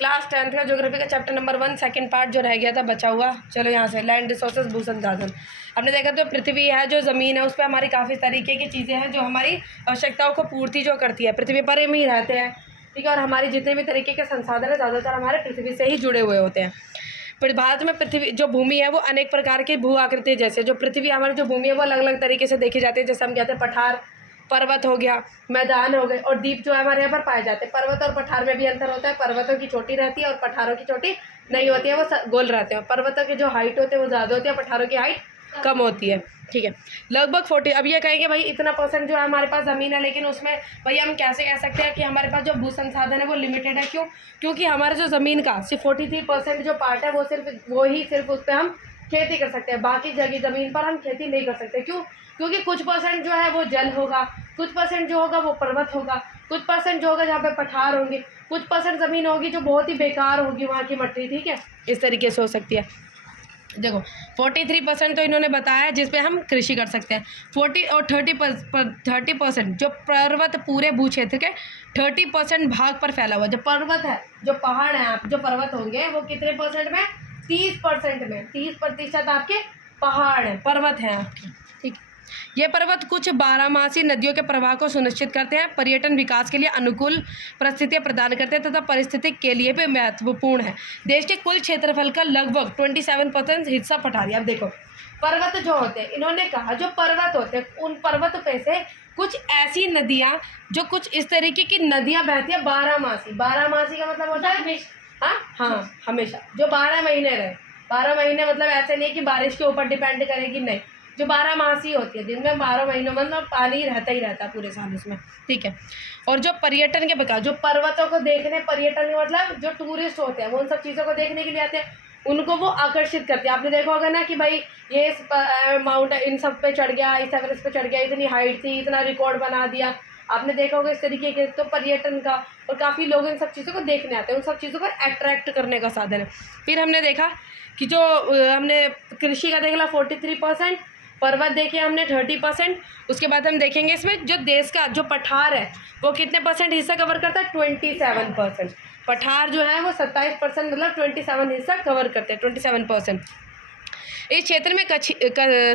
Class 10th का geography का chapter number 1 second part जो रह गया था बचा हुआ। चलो यहाँ से लैंड रिसोर्सेज, भू संसाधन। हमने देखा तो पृथ्वी है, जो ज़मीन है, उस पर हमारी काफ़ी तरीके की चीज़ें हैं जो हमारी आवश्यकताओं को पूर्ति जो करती है। पृथ्वी पर हम ही रहते हैं, ठीक है, और हमारे जितने भी तरीके के संसाधन है ज़्यादातर हमारे पृथ्वी से ही जुड़े हुए होते हैं। फिर भारत में पृथ्वी जो भूमि है वो अनेक प्रकार की भू आकृति, जैसे जो पृथ्वी हमारी जो भूमि है वो अलग अलग तरीके से देखी जाती है। जैसे हम कहते हैं पठार, पर्वत हो गया, मैदान हो गए, और द्वीप जो है हमारे यहाँ पर पाए जाते हैं। पर्वत और पठार में भी अंतर होता है। पर्वतों की चोटी रहती है और पठारों की चोटी नहीं होती है, वो गोल रहते हैं। पर्वतों की जो हाइट होती है वो ज़्यादा होती है, पठारों की हाइट कम होती है, ठीक है। लगभग 40। अब ये कहेंगे भाई इतना % जो है हमारे पास ज़मीन है, लेकिन उसमें भाई हम कैसे कह सकते हैं कि हमारे पास जो भू संसाधन है वो लिमिटेड है। क्यों? क्योंकि हमारे जो ज़मीन का सिर्फ 43% जो पार्ट है वो सिर्फ उस पर हम खेती कर सकते हैं। बाकी जगह ज़मीन पर हम खेती नहीं कर सकते। क्यों? क्योंकि कुछ % जो है वो जल होगा, कुछ % जो होगा वो पर्वत होगा, कुछ % जो होगा जहाँ पे पठार होंगे, कुछ % ज़मीन होगी जो बहुत ही बेकार होगी, वहाँ की मट्टी, ठीक है। इस तरीके से हो सकती है। देखो 43% तो इन्होंने बताया है जिस पे हम कृषि कर सकते हैं। 40 और 30% जो पर्वत पूरे भू क्षेत्र के 30% भाग पर फैला हुआ। जो पर्वत है, जो पहाड़ है, आप जो पर्वत होंगे वो कितने % में? 30% में। 30% आपके पहाड़ हैं, पर्वत हैं आपके, ठीक। ये पर्वत कुछ बारहमासी नदियों के प्रवाह को सुनिश्चित करते हैं, पर्यटन विकास के लिए अनुकूल परिस्थितियां प्रदान करते हैं तथा पारिस्थितिक के लिए भी महत्वपूर्ण है। देश के कुल क्षेत्रफल का लगभग 27% हिस्सा पठारी। अब देखो पर्वत जो होते हैं, इन्होंने कहा जो पर्वत होते हैं उन पर्वत पे से कुछ ऐसी नदियाँ जो कुछ इस तरीके की नदियाँ बहती है बारहमासी। बारहमासी का मतलब होता है हाँ हमेशा, जो 12 महीने रहे। 12 महीने मतलब ऐसे नहीं कि बारिश के ऊपर डिपेंड करेगी, नहीं, जो 12 मासी होती है, जिनमें 12 महीनों मतलब पानी रहता ही रहता है पूरे साल उसमें, ठीक है। और जो पर्यटन के प्रकार, जो पर्वतों को देखने, पर्यटन मतलब जो टूरिस्ट होते हैं वो उन सब चीज़ों को देखने के लिए आते हैं, उनको वो आकर्षित करते हैं। आपने देखा होगा ना कि भाई ये माउंट इन सब पे चढ़ गया, इस एवरेस्ट पे चढ़ गया, इतनी हाइट थी, इतना रिकॉर्ड बना दिया। आपने देखा होगा इस तरीके के, तो पर्यटन का, और काफ़ी लोग इन सब चीज़ों को देखने आते हैं, उन सब चीज़ों को अट्रैक्ट करने का साधन है। फिर हमने देखा कि जो हमने कृषि का देखा 43%, पर्वत देखे हमने 30%। उसके बाद हम देखेंगे इसमें जो देश का जो पठार है वो कितने % हिस्सा कवर करता है? 27%। पठार जो है वो 27% मतलब 27 हिस्सा कवर करते हैं, 27%। इस क्षेत्र में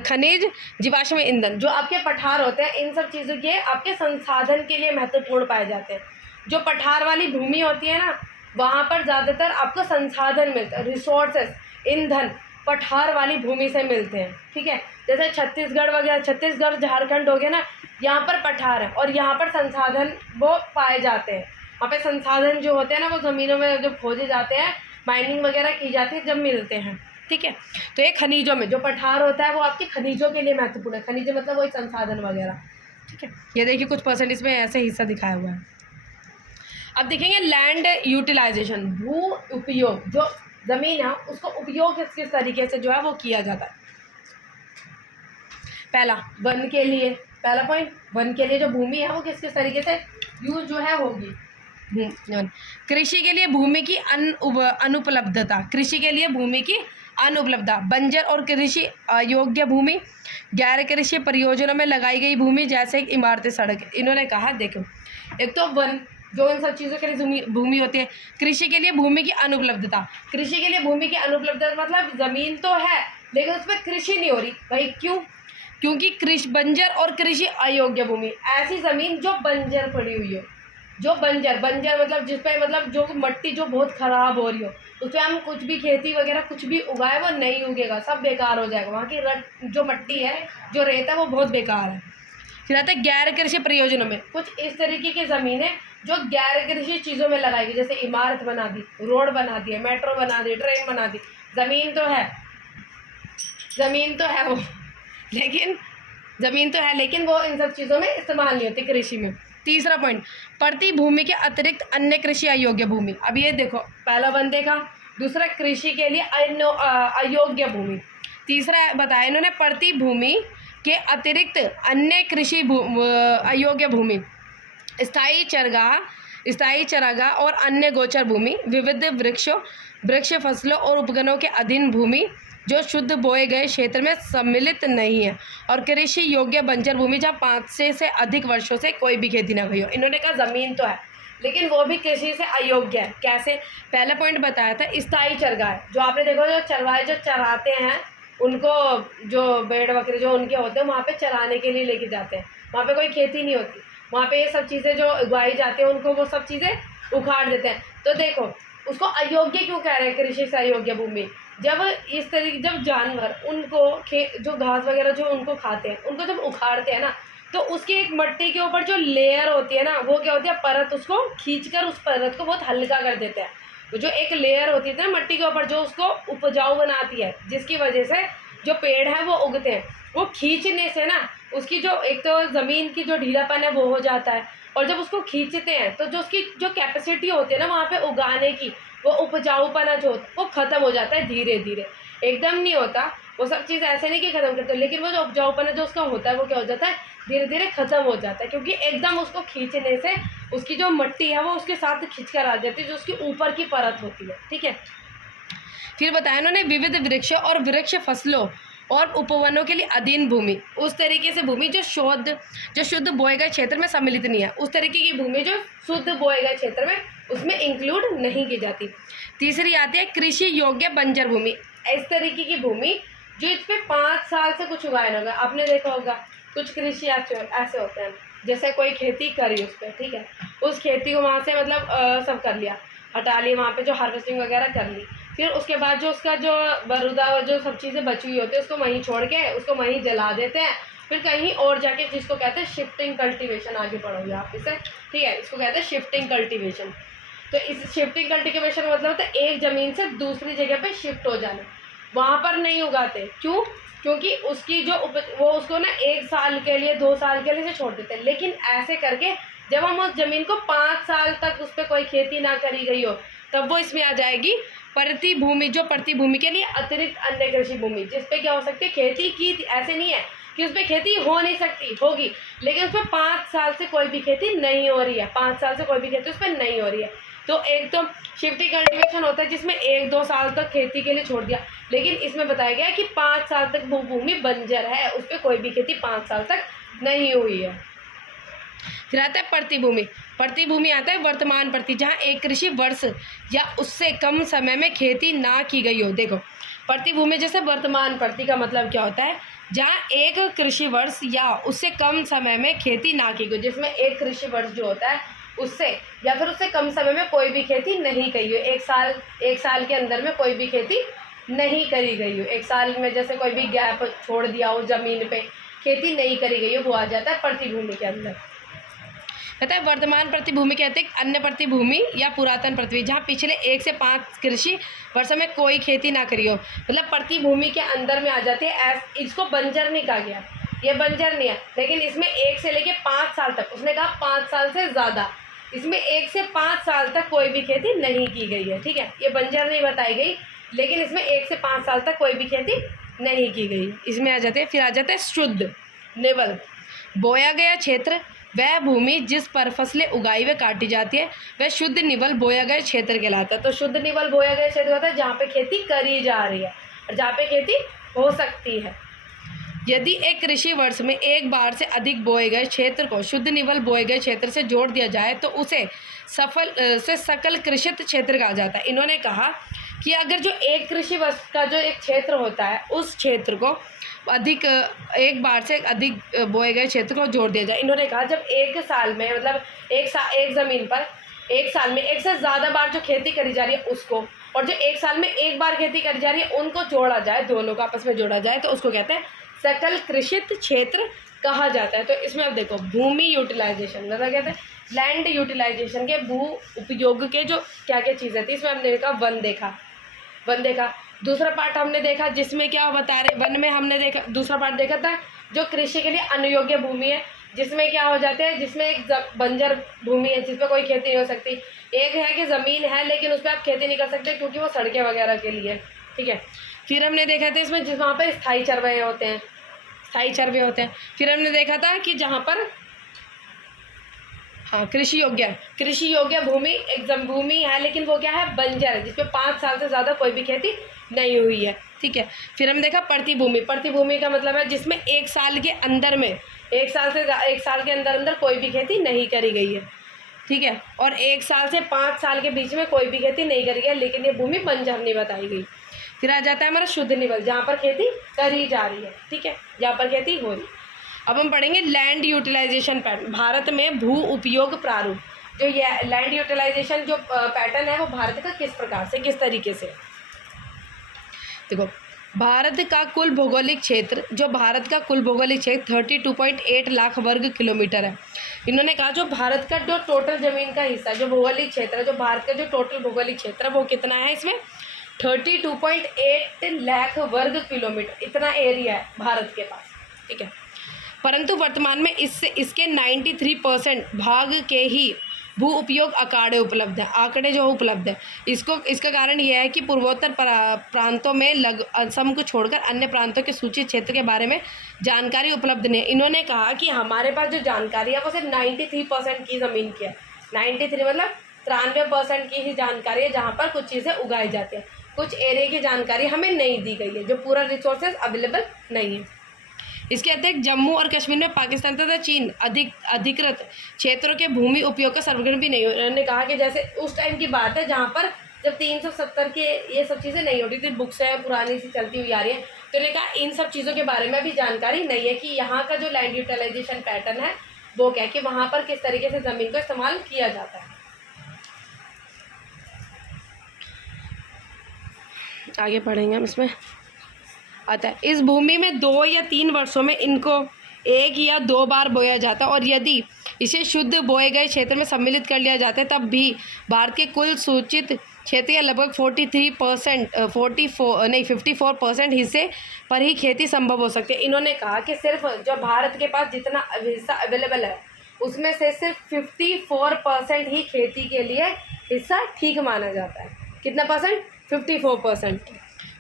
खनिज, जीवाश्म ईंधन, जो आपके पठार होते हैं, इन सब चीज़ों के आपके संसाधन के लिए महत्वपूर्ण पाए जाते हैं। जो पठार वाली भूमि होती है ना, वहाँ पर ज़्यादातर आपको संसाधन मिलते हैं, रिसोर्सेस, ईंधन पठार वाली भूमि से मिलते हैं, ठीक है। जैसे छत्तीसगढ़ वगैरह, छत्तीसगढ़ झारखंड हो गया ना, यहाँ पर पठार है और यहाँ पर संसाधन वो पाए जाते हैं। वहाँ पे संसाधन जो होते हैं ना वो ज़मीनों में जो खोजे जाते हैं, माइनिंग वगैरह की जाती है, जब मिलते हैं, ठीक है। तो ये खनिजों में जो पठार होता है वो आपके खनिजों के लिए महत्वपूर्ण है। खनिज मतलब वही संसाधन वगैरह, ठीक है। ये देखिए कुछ % इसमें ऐसे हिस्सा दिखाया हुआ है। अब देखेंगे लैंड यूटिलाइजेशन, भू उपयोग, जो ज़मीन है उसको उपयोग किस तरीके से जो है वो किया जाता है। पहला वन के लिए, पहला पॉइंट, वन के लिए जो भूमि है वो किस तरीके से यूज जो है होगी। कृषि के लिए भूमि की अनुपलब्धता, कृषि के लिए भूमि की अनुपलब्धता, बंजर और कृषि अयोग्य भूमि, गैर कृषि परियोजनाओं में लगाई गई भूमि जैसे इमारतें, सड़क। इन्होंने कहा देखो, एक तो वन जो इन सब चीज़ों के लिए भूमि होती है, कृषि के लिए भूमि की अनुपलब्धता, कृषि के लिए भूमि की अनुपलब्धता मतलब ज़मीन तो है लेकिन उसमें कृषि नहीं हो रही। भाई क्यों? क्योंकि बंजर और कृषि अयोग्य भूमि, ऐसी ज़मीन जो बंजर पड़ी हुई हो, जो बंजर मतलब जिस पे मतलब जो मट्टी जो बहुत ख़राब हो रही हो, उस पर हम कुछ भी खेती वगैरह कुछ भी उगाए वो नहीं उगेगा, सब बेकार हो जाएगा। वहाँ की जो मट्टी है, जो रेत है, वो बहुत बेकार है। फिर आता है गैर कृषि प्रयोजनों में, कुछ इस तरीके की ज़मीनें जो गैर कृषि चीज़ों में लगाई गई, जैसे इमारत बना दी, रोड बना दी, मेट्रो बना दी, ट्रेन बना दी। ज़मीन तो है वो, लेकिन वो इन सब चीज़ों में इस्तेमाल नहीं होती कृषि में। तीसरा पॉइंट, पड़ती भूमि के अतिरिक्त अन्य कृषि अयोग्य भूमि। अब ये देखो, पहला वन देखा, दूसरा कृषि के लिए अयोग्य भूमि, तीसरा बताया इन्होंने पड़ती भूमि के अतिरिक्त अन्य कृषि अयोग्य भूमि, स्थायी चरागाह और अन्य गोचर भूमि, विविध वृक्ष फसलों और उपगणों के अधीन भूमि जो शुद्ध बोए गए क्षेत्र में सम्मिलित नहीं है, और कृषि योग्य बंजर भूमि जहाँ 5 से अधिक वर्षों से कोई भी खेती ना हुई हो। इन्होंने कहा ज़मीन तो है लेकिन वो भी कृषि से अयोग्य है। कैसे? पहला पॉइंट बताया था स्थायी चरगाह, जो आपने देखो जो चरवाहे जो चराते हैं उनको, जो भेड़ बकरी जो उनके होते हैं वहाँ पे चराने के लिए लेके जाते हैं, वहाँ पे कोई खेती नहीं होती, वहाँ पे ये सब चीज़ें जो उगाई जाती हैं उनको वो सब चीज़ें उखाड़ देते हैं। तो देखो उसको अयोग्य क्यों कह रहे हैं, कृषि से अयोग्य भूमि? जब इस तरीके जब जानवर उनको जो घास वगैरह जो उनको खाते हैं उनको जब उखाड़ते हैं ना, तो उसकी एक मिट्टी के ऊपर जो लेयर होती है ना, वो क्या होती है, परत, उसको खींचकर उस परत को बहुत हल्का कर देते हैं। तो जो एक लेयर होती है ना मिट्टी के ऊपर, जो उसको उपजाऊ बनाती है, जिसकी वजह से जो पेड़ है वो उगते हैं, वो खींचने से ना उसकी जो एक तो ज़मीन की जो ढीलापन है वो हो जाता है, और जब उसको खींचते हैं तो जो उसकी जो कैपेसिटी होती है ना वहाँ पे उगाने की, वो उपजाऊपना जो होता है वो ख़त्म हो जाता है धीरे धीरे, एकदम नहीं होता। वो सब चीज़ ऐसे नहीं कि ख़त्म करते, लेकिन वो जो उपजाऊपना जो उसका होता है वो क्या हो जाता है, धीरे धीरे ख़त्म हो जाता है, क्योंकि एकदम उसको खींचने से उसकी जो मिट्टी है वो उसके साथ खींच कर आ जाती है, जो उसकी ऊपर की परत होती है। ठीक है, फिर बताया उन्होंने विविध वृक्ष और वृक्ष फसलों और उपवनों के लिए अधीन भूमि, उस तरीके से भूमि जो शुद्ध बोए गए क्षेत्र में सम्मिलित नहीं है, उस तरीके की भूमि जो शुद्ध बोए गए क्षेत्र में उसमें इंक्लूड नहीं की जाती। तीसरी आती है कृषि योग्य बंजर भूमि, इस तरीके की भूमि जो इस पे 5 साल से कुछ उगाया ना होगा। आपने देखा होगा कुछ कृषि ऐसे होते हैं, जैसे कोई खेती करी उस पर, ठीक है, उस खेती को वहाँ से मतलब सब कर लिया, हटा लिया, वहाँ पे जो हार्वेस्टिंग वगैरह कर ली, फिर उसके बाद जो उसका जो बरूदा जो सब चीज़ें बची हुई होती है उसको वहीं छोड़ के उसको वहीं जला देते हैं, फिर कहीं और जाके, जिसको कहते हैं शिफ्टिंग कल्टीवेशन, आगे पढ़ोगे आप इसे, ठीक है, इसको कहते हैं शिफ्टिंग कल्टीवेशन। तो इस शिफ्टिंग कल्टीवेशन मतलब होता है एक ज़मीन से दूसरी जगह पे शिफ्ट हो जाना, वहाँ पर नहीं उगाते। क्यों? क्योंकि उसकी जो वो उसको ना 1 साल के लिए 2 साल के लिए से छोड़ देते हैं, लेकिन ऐसे करके जब हम उस ज़मीन को 5 साल तक उस पर कोई खेती ना करी गई हो तब वो इसमें आ जाएगी प्रति भूमि, जो प्रति भूमि के लिए अतिरिक्त अन्य कृषि भूमि, जिस पे क्या हो सकती है खेती की। ऐसे नहीं है कि उस पर खेती हो नहीं सकती, होगी, लेकिन उस पर 5 साल से कोई भी खेती नहीं हो रही है, 5 साल से कोई भी खेती उस पर नहीं हो रही है। तो एक तो शिफ्टिंग कल्टीवेशन होता है जिसमें 1-2 साल तक खेती के लिए छोड़ दिया, लेकिन इसमें बताया गया है कि 5 साल तक वो भूमि बंजर है, उस पर कोई भी खेती 5 साल तक नहीं हुई है। फिर आता है प्रतिभूमि। प्रतिभूमि आता है वर्तमान प्रति, जहाँ एक कृषि वर्ष या उससे कम समय में खेती ना की गई हो। देखो प्रतिभूमि जैसे वर्तमान प्रति का मतलब क्या होता है, जहाँ एक कृषि वर्ष या उससे कम समय में खेती ना की गई, जिसमें एक कृषि वर्ष जो होता है उससे या फिर उससे कम समय में कोई भी खेती नहीं करी हो, एक साल के अंदर में कोई भी खेती नहीं करी गई हो, 1 साल में जैसे कोई भी गैप छोड़ दिया हो, ज़मीन पे खेती नहीं करी गई हो, वो आ जाता है प्रतिभूमि के अंदर। कहता है वर्तमान प्रतिभूमि कहते हैं अन्य प्रतिभूमि या पुरातन पृथ्वी, जहाँ पिछले 1 से 5 कृषि वर्षों में कोई खेती ना करी हो, मतलब प्रतिभूमि के अंदर में आ जाती है। इसको बंजर नहीं कहा गया, ये बंजर नहीं है, लेकिन इसमें 1 से लेके 5 साल तक, उसने कहा 5 साल से ज़्यादा, इसमें 1 से 5 साल तक कोई भी खेती नहीं की गई है। ठीक है, ये बंजर नहीं बताई गई, लेकिन इसमें 1 से 5 साल तक कोई भी खेती नहीं की गई, इसमें आ जाते हैं। फिर आ जाता है शुद्ध निवल, बोया गया क्षेत्र वह भूमि जिस पर फसलें उगाई व काटी जाती है वह शुद्ध निवल बोया गया क्षेत्र कहलाता है। तो शुद्ध निवल बोया गया क्षेत्र होता है जहाँ पे खेती करी जा रही है और जहाँ पे खेती हो सकती है। यदि एक कृषि वर्ष में एक बार से अधिक बोए गए क्षेत्र को शुद्ध निवल बोए गए क्षेत्र से जोड़ दिया जाए तो उसे सकल कृषित क्षेत्र कहा जाता है। इन्होंने कहा कि अगर जो एक कृषि वर्ष का जो एक क्षेत्र होता है उस क्षेत्र को अधिक एक बार से अधिक बोए गए क्षेत्र को जोड़ दिया जाए। इन्होंने कहा जब एक साल में मतलब एक ज़मीन पर एक साल में 1 से ज़्यादा बार जो खेती करी जा रही है उसको, और जो एक साल में एक बार खेती करी जा रही है उनको जोड़ा जाए, दोनों को आपस में जोड़ा जाए, तो उसको कहते हैं सकल कृषित क्षेत्र कहा जाता है। तो इसमें अब देखो भूमि यूटिलाइजेशन मतलब कहते हैं लैंड यूटिलाइजेशन के भू उपयोग के जो क्या क्या चीज़ें थी, इसमें हमने देखा वन देखा। दूसरा पार्ट हमने देखा जिसमें क्या बता रहे, वन में हमने देखा, दूसरा पार्ट देखा था जो कृषि के लिए अनुयोग्य भूमि है, जिसमें क्या हो जाते हैं, जिसमें एक बंजर भूमि है जिसमें कोई खेती नहीं हो सकती। एक है कि ज़मीन है लेकिन उस पर आप खेती नहीं कर सकते क्योंकि वो सड़कें वगैरह के लिए। ठीक है, फिर हमने देखा था इसमें वहाँ पर स्थायी चरवाहे होते हैं, फिर हमने देखा था कि जहाँ पर हाँ कृषि योग्य भूमि एक भूमि है लेकिन वो क्या है, बंजर है, जिसमें 5 साल से ज़्यादा कोई भी खेती नहीं हुई है। ठीक है, फिर हम देखा प्रतिभूमि का मतलब है जिसमें 1 साल के अंदर में 1 साल के अंदर कोई भी खेती नहीं करी गई है। ठीक है, और 1 साल से 5 साल के बीच में कोई भी खेती नहीं करी है, लेकिन ये भूमि बंजर नहीं बताई गई। फिर आ जाता है हमारा शुद्ध निवल, जहाँ पर खेती करी जा रही है, ठीक है, जहाँ पर खेती हो रही है। अब हम पढ़ेंगे लैंड यूटिलाइजेशन पैटर्न, भारत में भू उपयोग प्रारूप। जो ये लैंड यूटिलाइजेशन जो पैटर्न है वो भारत का किस प्रकार से, किस तरीके से। देखो, भारत का कुल भौगोलिक क्षेत्र, जो भारत का कुल भौगोलिक क्षेत्र 32.8 लाख वर्ग किलोमीटर है। इन्होंने कहा जो भारत का जो टोटल ज़मीन का हिस्सा, जो भौगोलिक क्षेत्र है, जो भारत का जो टोटल भौगोलिक क्षेत्र है वो कितना है, इसमें 32.8 लाख वर्ग किलोमीटर, इतना एरिया है भारत के पास, ठीक है। परंतु वर्तमान में इसके 93% भाग के ही भू उपयोग आंकड़े आंकड़े जो उपलब्ध है। इसका कारण यह है कि पूर्वोत्तर प्रांतों में असम को छोड़कर अन्य प्रांतों के सूचित क्षेत्र के बारे में जानकारी उपलब्ध नहीं है। इन्होंने कहा कि हमारे पास जो जानकारी है वो सिर्फ 93% की ज़मीन की है। 93 मतलब 93% की ही जानकारी है, जहाँ पर कुछ चीज़ें उगाई जाती हैं। कुछ एरिया की जानकारी हमें नहीं दी गई है, जो पूरा रिसोर्सेज अवेलेबल नहीं है। इसके अतिरिक्त जम्मू और कश्मीर में पाकिस्तान तथा चीन अधिकृत क्षेत्रों के भूमि उपयोग का सर्वेक्षण भी नहीं हो। उन्होंने कहा कि जैसे उस टाइम की बात है जहाँ पर जब 370 के ये सब चीज़ें नहीं होती थी, बुक्स है पुरानी सी चलती हुई आ रही है, तो उन्होंने कहा इन सब चीज़ों के बारे में भी जानकारी नहीं है कि यहाँ का जो लैंड यूटिलाइजेशन पैटर्न है वो क्या है, कि वहाँ पर किस तरीके से ज़मीन को इस्तेमाल किया जाता है। आगे पढ़ेंगे हम। इसमें आता है इस भूमि में 2 या 3 वर्षों में इनको 1 या 2 बार बोया जाता है, और यदि इसे शुद्ध बोए गए क्षेत्र में सम्मिलित कर लिया जाता है तब भी भारत के कुल सूचित क्षेत्र या लगभग 54% हिस्से पर ही खेती संभव हो सकती है। इन्होंने कहा कि सिर्फ जो भारत के पास जितना हिस्सा अवेलेबल है उसमें से सिर्फ 54% ही खेती के लिए हिस्सा ठीक माना जाता है। कितना परसेंट? 54%।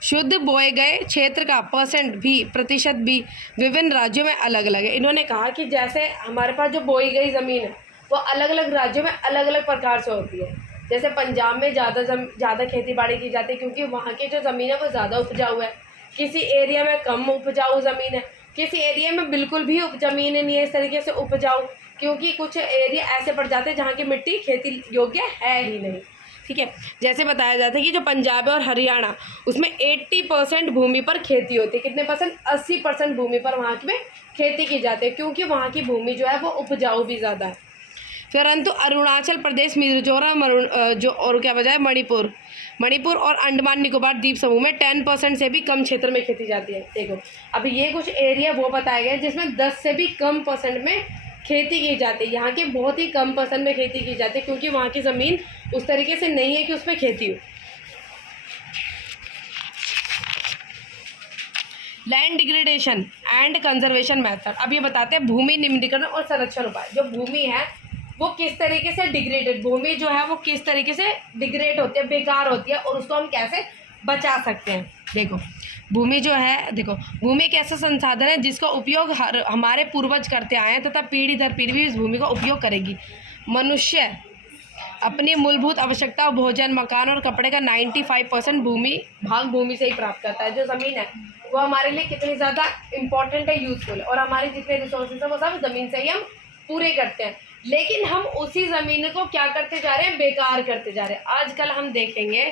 शुद्ध बोए गए क्षेत्र का प्रतिशत भी विभिन्न राज्यों में अलग अलग है। इन्होंने कहा कि जैसे हमारे पास जो बोई गई ज़मीन है वो अलग अलग राज्यों में अलग अलग प्रकार से होती है। जैसे पंजाब में ज़्यादा खेती बाड़ी की जाती है क्योंकि वहाँ की जो ज़मीन है वो ज़्यादा उपजाऊ है। किसी एरिया में कम उपजाऊ ज़मीन है, किसी एरिया में बिल्कुल भी ज़मीन नहीं है इस तरीके से उपजाऊ, क्योंकि कुछ एरिया ऐसे पड़ जाते हैं जहाँ की मिट्टी खेती योग्य है ही नहीं, ठीक है। जैसे बताया जाता है कि जो पंजाब है और हरियाणा उसमें 80% भूमि पर खेती होती है। कितने परसेंट? 80% भूमि पर वहाँ में खेती की जाती है, क्योंकि वहाँ की भूमि जो है वो उपजाऊ भी ज़्यादा है। परंतु अरुणाचल प्रदेश, मिजोरम जो और क्या बजाय मणिपुर और अंडमान निकोबार द्वीप समूह में 10% से भी कम क्षेत्र में खेती जाती है। देखो, अभी ये कुछ एरिया वो बताए गए जिसमें 10 से भी कम % में खेती की जाती है। यहाँ के बहुत ही कम % में खेती की जाती है क्योंकि वहाँ की ज़मीन उस तरीके से नहीं है कि उसमें खेती हो। Land degradation and conservation method. अब ये बताते हैं भूमि निम्नीकरण और संरक्षण उपाय। जो भूमि है वो किस तरीके से डिग्रेडेड, भूमि जो है वो किस तरीके से डिग्रेड होती है, बेकार होती है, और उसको हम कैसे बचा सकते हैं। देखो, भूमि जो है, देखो भूमि एक ऐसा संसाधन है जिसका उपयोग हमारे पूर्वज करते आए हैं तथा पीढ़ी दर पीढ़ी भी इस भूमि का उपयोग करेगी। मनुष्य अपनी मूलभूत आवश्यकता, भोजन, मकान और कपड़े का 95% भूमि से ही प्राप्त करता है। जो ज़मीन है वो हमारे लिए कितनी ज़्यादा इम्पॉर्टेंट है, यूज़फुल है, और हमारे जितने रिसोर्सेज हैं वो सब ज़मीन से ही हम पूरे करते हैं। लेकिन हम उसी ज़मीन को क्या करते जा रहे हैं? बेकार करते जा रहे हैं। आजकल हम देखेंगे,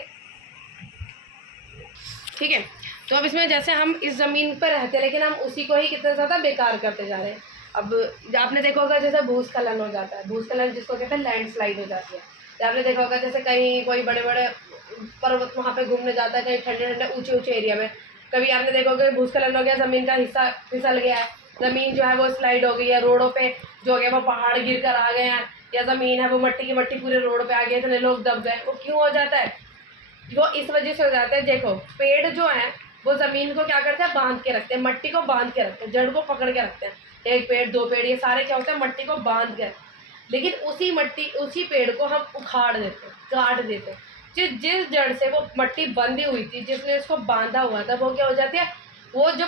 ठीक है। तो अब इसमें जैसे हम इस ज़मीन पर रहते हैं लेकिन हम उसी को ही कितना ज़्यादा बेकार करते जा रहे हैं। अब आपने देखा होगा जैसे भूस्खलन हो जाता है, भूस्खलन जिसको कहते हैं लैंडस्लाइड हो जाती है। तो आपने देखा होगा जैसे कहीं कोई बड़े बड़े पर्वत वहाँ पे घूमने जाता है, कहीं ठंडे ठंडे ऊँचे एरिया में, कभी आपने देखा होगा भूस्खलन हो गया, ज़मीन का हिस्सा फिसल गया है, ज़मीन जो है वो स्लाइड हो गई है, रोडों पे जो है वो पहाड़ गिर कर आ गए हैं, या ज़मीन है वो मट्टी की मट्टी पूरे रोड पे आ गई, इतने लोग दब गए। वो क्यों हो जाता है? वो इस वजह से हो जाता है। देखो, पेड़ जो है वो ज़मीन को क्या करते हैं? बांध के रखते हैं, मट्टी को बांध के रखते हैं, जड़ को पकड़ के रखते हैं। 1 पेड़ 2 पेड़ ये सारे क्या होते हैं? मट्टी को बांध के। लेकिन उसी पेड़ को हम उखाड़ देते हैं, काट देते हैं। जिस जड़ से वो मट्टी बंधी हुई थी, जिसने उसको बांधा हुआ था, वो क्या हो जाती है? वो जो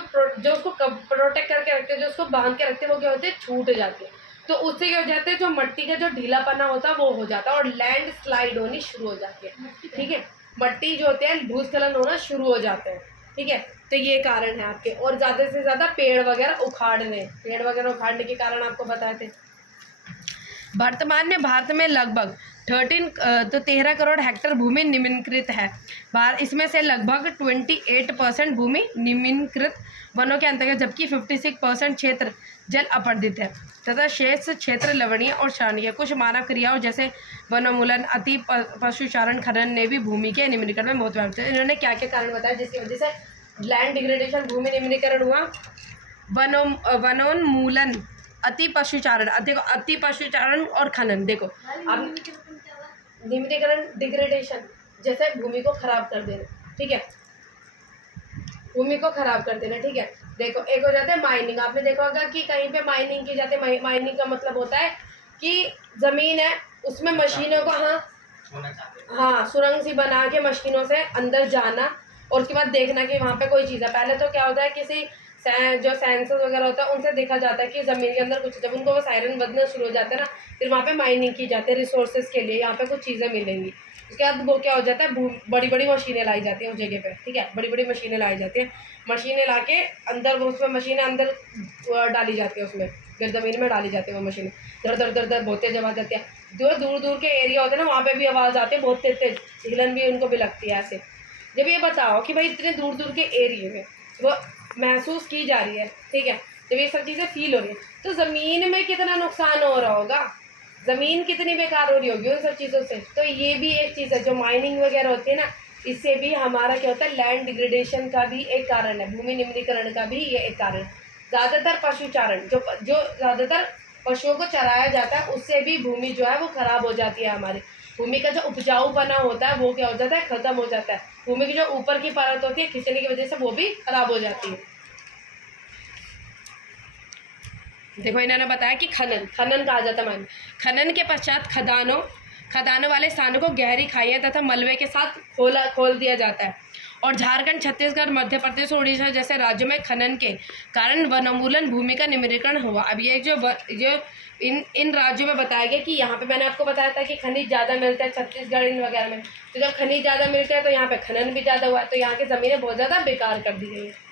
उसको प्रोटेक्ट करके रखते हैं, जो उसको बांध के रखते हैं, वो क्या होते हैं? छूट जाती है। तो उससे क्या हो जाता है? जो मट्टी का जो ढीलापना होता है वो हो जाता है और लैंड स्लाइड होनी शुरू हो जाती है, ठीक है। मट्टी जो होते हैं भूस्खलन होना शुरू हो जाते हैं, ठीक है। तो ये कारण है आपके। और ज़्यादा से ज़्यादा पेड़ वगैरह उखाड़ने के कारण आपको बताए थे। वर्तमान में भारत में लगभग 13 करोड़ हेक्टेयर भूमि निम्नकृत है। इसमें से लगभग 28% भूमि निम्नकृत वनों के अंतर्गत, जबकि 56% क्षेत्र जल अपरदित है तथा शेष क्षेत्र लवणीय और क्षारीय। कुछ मानव क्रियाओं जैसे वनोन्मूलन, अति पशुचारण, खनन ने भी भूमि के निम्नीकरण में महत्व। इन्होंने क्या क्या कारण बताया जिसकी वजह से लैंड डिग्रेडेशन, भूमि निम्नीकरण हुआ? वनोन्मूलन, अति पशुचारण, देखो अति पशुचारण और खनन। देखो अब निम्नीकरण, डिग्रेडेशन, जैसे भूमि को खराब कर देना, ठीक है, भूमि को खराब कर देना, ठीक है। देखो एक हो जाता है माइनिंग। आपने देखा होगा कि कहीं पे माइनिंग की जाती है। माइनिंग का मतलब होता है कि ज़मीन है उसमें मशीनों को हाँ सुरंग सी बना के मशीनों से अंदर जाना और उसके बाद देखना कि वहाँ पे कोई चीज़ है। पहले तो क्या होता है, किसी जो सेंसर वगैरह होता है उनसे देखा जाता है कि ज़मीन के अंदर कुछ, जब उनको वो सायरन बजना शुरू हो जाता है ना, फिर वहाँ पे माइनिंग की जाती है रिसोर्सेज के लिए, यहाँ पे कुछ चीज़ें मिलेंगी। उसके बाद वो क्या हो जाता है, बड़ी बड़ी मशीनें लाई जाती हैं उस जगह पे, ठीक है, बड़ी बड़ी मशीनें लाई जाती हैं। मशीनें ला के अंदर वो उसमें मशीनें अंदर डाली जाती है, उसमें ज़मीन में डाली जाती है वो मशीनें, दर दर दर दर बोते जमा जाती है। जो दूर दूर के एरिया होते हैं ना वहाँ पे भी आवाज़ आती है बहुत तेज तेज, हिलन भी उनको भी लगती है ऐसे। जब ये बताओ कि भाई इतने दूर दूर के एरिया में वो महसूस की जा रही है, ठीक है, जब ये सब चीज़ें फील हो रही है तो ज़मीन में कितना नुकसान हो रहा होगा, ज़मीन कितनी बेकार हो रही होगी उन सब चीज़ों से। तो ये भी एक चीज़ है, जो माइनिंग वगैरह होती है ना, इससे भी हमारा क्या होता है, लैंड डिग्रेडेशन का भी एक कारण है, भूमि निम्नीकरण का भी ये एक कारण। ज़्यादातर पशुचारण, जो ज़्यादातर पशुओं को चराया जाता है उससे भी भूमि जो है वो खराब हो जाती है। हमारी भूमि का जो उपजाऊपना होता है वो क्या हो जाता है, खत्म हो जाता है। भूमि की जो ऊपर की परत होती है खिंचने की वजह से वो भी खराब हो जाती है। देखो इन्होंने बताया कि खनन कहा जाता है माइनिंग। खनन के पश्चात खदानों वाले स्थानों को गहरी खाइयां तथा मलबे के साथ खोल दिया जाता है। और झारखंड, छत्तीसगढ़, मध्य प्रदेश और उड़ीसा जैसे राज्यों में खनन के कारण वनोन्मूलन, भूमि का निम्नीकरण हुआ। अब ये जो इन राज्यों में बताया गया कि यहाँ पे मैंने आपको बताया था कि खनिज ज़्यादा मिलता है छत्तीसगढ़ इन वगैरह में, तो जब खनिज ज़्यादा मिलते हैं तो यहाँ पे खनन भी ज़्यादा हुआ है, तो यहाँ की ज़मीनें बहुत ज़्यादा बेकार कर दी गई है।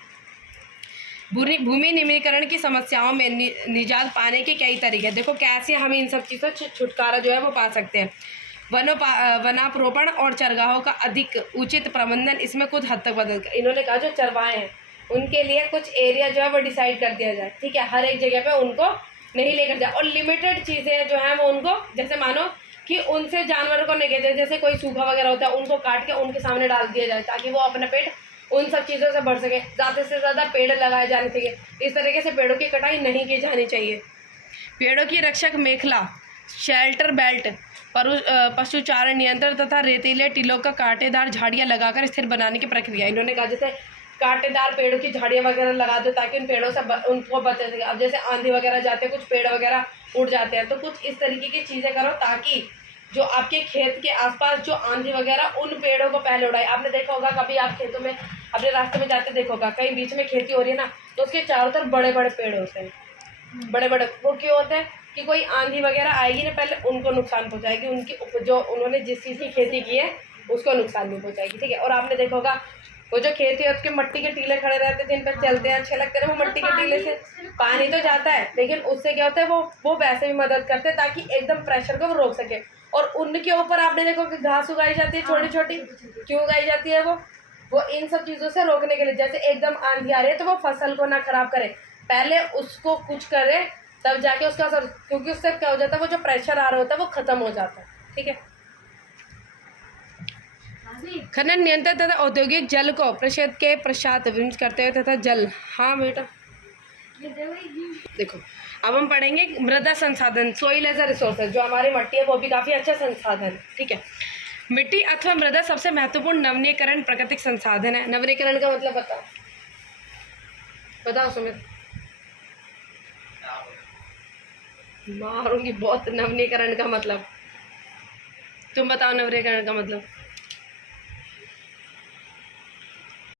भूमि निम्नीकरण की समस्याओं में निजात पाने के कई तरीके। देखो कैसे हम इन सब चीज़ों से छुटकारा जो है वो पा सकते हैं। वनारोपण और चरगाहों का अधिक उचित प्रबंधन, इसमें कुछ हद तक बदल कर इन्होंने कहा जो चरवाहे हैं उनके लिए कुछ एरिया जो है वो डिसाइड कर दिया जाए, ठीक है, हर एक जगह पे उनको नहीं लेकर जाए। और लिमिटेड चीज़ें जो हैं वो उनको, जैसे मानो कि उनसे जानवरों को नहीं कहते, जैसे कोई सूखा वगैरह होता है उनको काट के उनके सामने डाल दिया जाए ताकि वो अपना पेट उन सब चीज़ों से बढ़ सके। ज़्यादा से ज़्यादा पेड़ लगाए जाने चाहिए, इस तरीके से पेड़ों की कटाई नहीं की जानी चाहिए। पेड़ों की रक्षक मेखला, शेल्टर बेल्ट, पशुचारण नियंत्रण तथा रेतीले टीलों का कांटेदार झाड़ियाँ लगाकर स्थिर बनाने की प्रक्रिया। इन्होंने कहा जैसे कांटेदार पेड़ों की झाड़ियाँ वगैरह लगा दो ताकि उन पेड़ों से उनको बचा सके। अब जैसे आंधी वगैरह जाते हैं कुछ पेड़ वगैरह उड़ जाते हैं, तो कुछ इस तरीके की चीज़ें करो ताकि जो आपके खेत के आसपास जो आंधी वगैरह उन पेड़ों को पहले उड़ाए। आपने देखा होगा कभी आप खेतों में अपने रास्ते में जाते देखा होगा, कहीं बीच में खेती हो रही है ना तो उसके चारों तरफ बड़े बड़े पेड़ होते हैं, बड़े बड़े। वो क्यों होते हैं कि कोई आंधी वगैरह आएगी ना पहले उनको नुकसान पहुंचाएगी, उनकी जो उन्होंने जिस चीज़ की खेती की है उसको नुकसान नहीं पहुंचाएगी, ठीक है। और आपने देखा होगा वो जो खेती है उसके मट्टी के टीले खड़े रहते हैं जिन पर चलते हैं, अच्छे लगते हैं। वो मट्टी के टीले से पानी तो जाता है लेकिन उससे क्या होता है वो वैसे भी मदद करते हैं ताकि एकदम प्रेशर को वो रोक सके। और उनके ऊपर आपने देखो कि घास उगाई जाती है छोटी छोटी, क्यों उगाई जाती है वो इन सब चीज़ों से रोकने के लिए। जैसे एकदम आंधी आ रही है तो वो फसल को ना खराब करे, पहले उसको कुछ करे तब जाके उसका असर, क्योंकि उससे क्या हो जाता है वो जो प्रेशर आ रहा होता है वो खत्म हो जाता है, ठीक है। खनन नियंत्रण तथा औद्योगिक जल को प्रषेध के पश्चात विनिष्ट करते हुए तथा जल, हाँ बेटा देखो अब हम पढ़ेंगे मृदा संसाधन, सोइल एज अ रिसोर्सेज। जो हमारी मिट्टी है वो भी काफ़ी अच्छा संसाधन है, ठीक है। मिट्टी अथवा मृदा सबसे महत्वपूर्ण नवीनीकरण प्राकृतिक संसाधन है। नवीनीकरण का मतलब बताओ सुमित, मारूंगी बहुत। नवीनीकरण का मतलब तुम बताओ, नवीनीकरण का मतलब